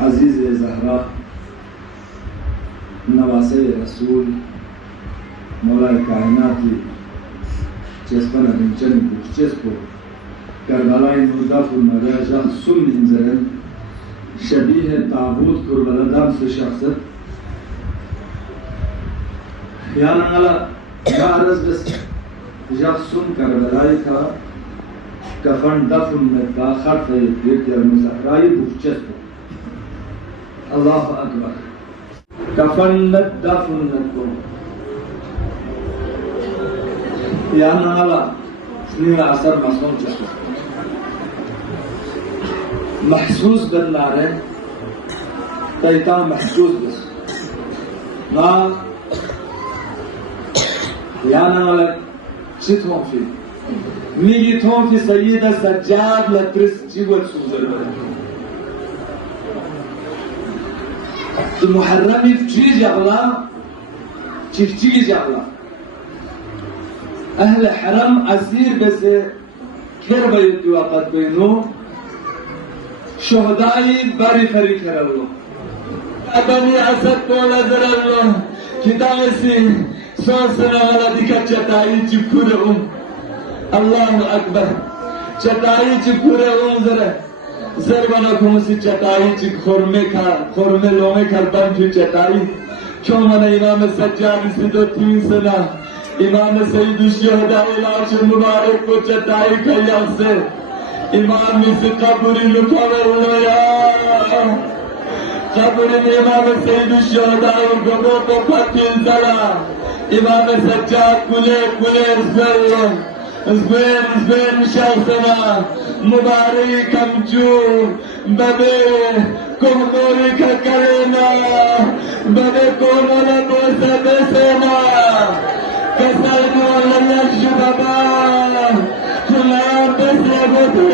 अजीज ज़हरा नवासे रसूल मौला कायनात चेस्पन अदिंचन बुचेस्पो करबला मुर्दाफुल मराजा सुन इंजरन शबीह ताबूत कुर्बला दाम से शख्सत या नंगला या अर्ज़ बस जख्सुन करबलाई का कफन दफन में दाखल थे देर मुज़हराई बुचेस्पो अल्लाह अकबर कफन दफन को या नंगला स्नीला असर मसनून चस्पो महसूस बनना रहे तैता महसूस बस ना या नंगला चित्तों في ميجيتهم في سيدة سجاد لترس جيوة سوزر المحرمي في جيج أغلا جيج أغلا أهل حرم أسير بس كربا يدوا قد بينو شهدائي باري فريق هرلو أبني أسد قول أزر الله كتابسي سوسنا على ديكا چتائی چپکور اللہ اکبر چتائی چپکور ذرا زربانا کمسی چتائی چپ خورمے لومے کھر بن جو چتائی کیوں منا امام سجاد سے 2-3 سنہ امام سید الشہداء لاش مبارک کو چتائی کھیا سے امام سے قبری لکھاور لیا قبری امام سید الشہداء گبو کو پتل زلا امام سجاد كلير زبير شخصنا مبارك امجو بابي كوموري كرينا بابي كومولا بوسا بسنا كسرنا ولا الشبابا كنا بس يبطل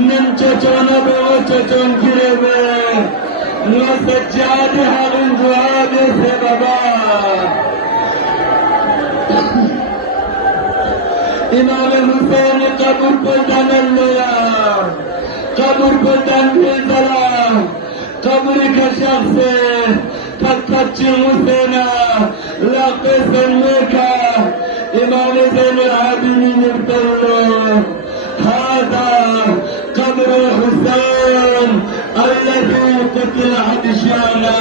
نمشجونا بوشجون كريبه وسجاد حالن جواب سببا امام حسین قبر پلتن اللہ قبر پلتن بھیزلا قبر کا شخص پتچی حسینہ لاقی سننے کا امام زین العابدین ابتلو هذا قبر الحسين الذي قتل عطشانا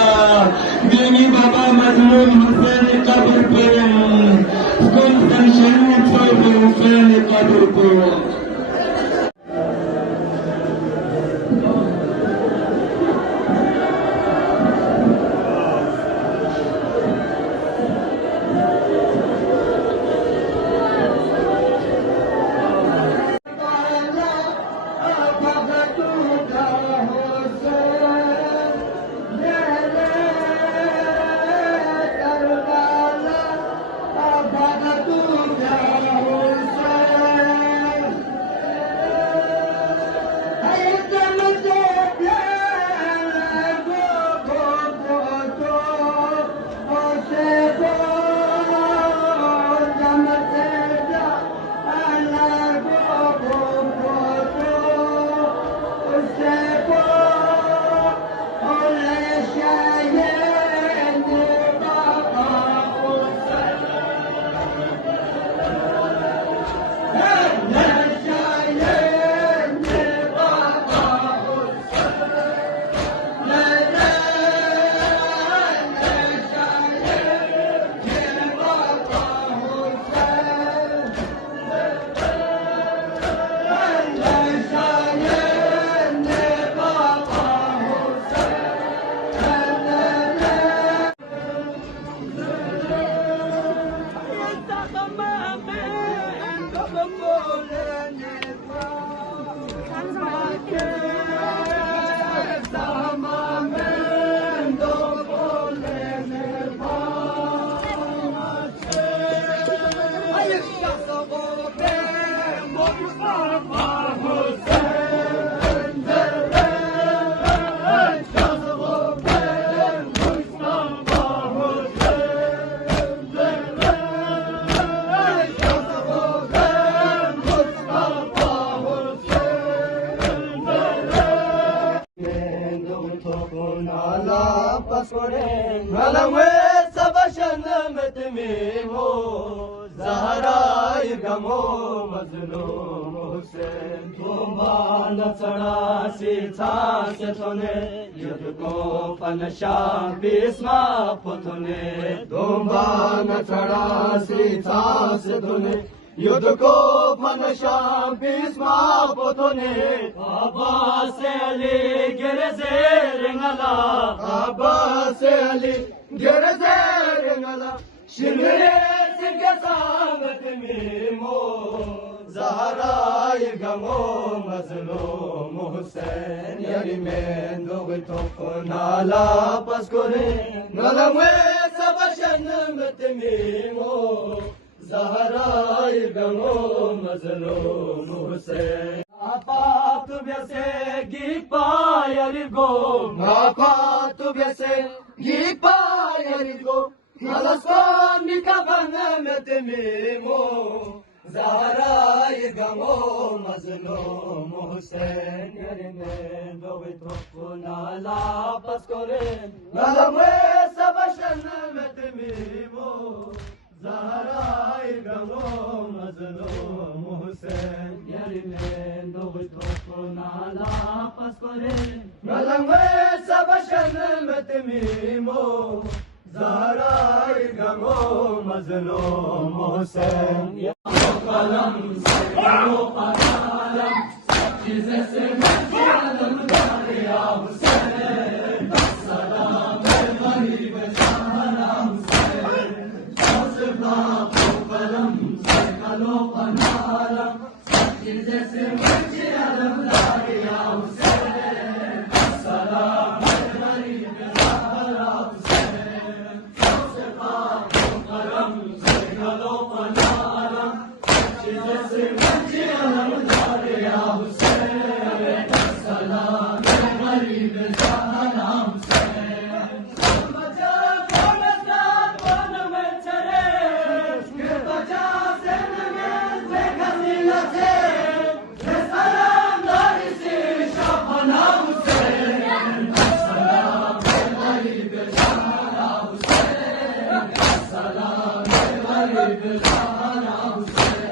ديني بابا مظلوم حسين قبر بين كنت شهيد فوق حسين قبر بين kunala pasore ngalangwe sabashan metmimo Zahra irgamo mazlum Hussein tumba natsara sitha setone yud ko panasha bisma potone tumba natsara sitha setone युद्ध को फनशा भीष्मा पोतोने अब्बास अली गिरजे रेंगला अब्बास अली गिरजे रेंगला शिंगरे सिंह सामत में मो ज़हरा गमो मज़लूम हुसैन यारी में दो तो नाला पस्कोरे नलमे सबशन मत में मो ज़हरा गमो मज़लूम हुसैन आपात व्यसे गिपा यारी गो आपात व्यसे गिपा यारी गो नलस्वान निकबन मत में मो ज़हरा गमो मज़लूम हुसैन यारी में दो तो नाला पस्कोरे नलमे सबशन मत में मो ज़हरा गमो मज़लूम हुसैन यारी में दो तो नाला पस्कोरे नलमे सबशन मत में मो ज़हरा गमो मज़लूम हुसैन कलम से कलम चीज़ें से कलम या हुसैन सलाम गरीब ज़हरा हुसैन सलाम कलम से कलम चीज़ें से कलम या हुसैन सलाम गरीब ज़हरा हुसैन सलाम कलम से कलम जैसे बच्चे अलमदार या हुसैन सलाम गरीब ज़हरा हुसैन बचा कौन सा कौन में चले बचा से में घसीला से सलाम दारी से शाफना हुसैन सलाम गरीब ज़हरा हुसैन सलाम गरीब ज़हरा हुसैन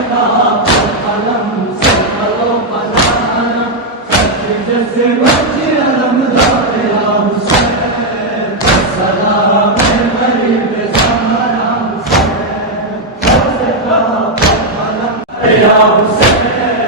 सका कलम से कलो पलाना जैसे बच्चे अलमदार या हुसैन सलाम गरीब ज़हरा हुसैन या हुसैन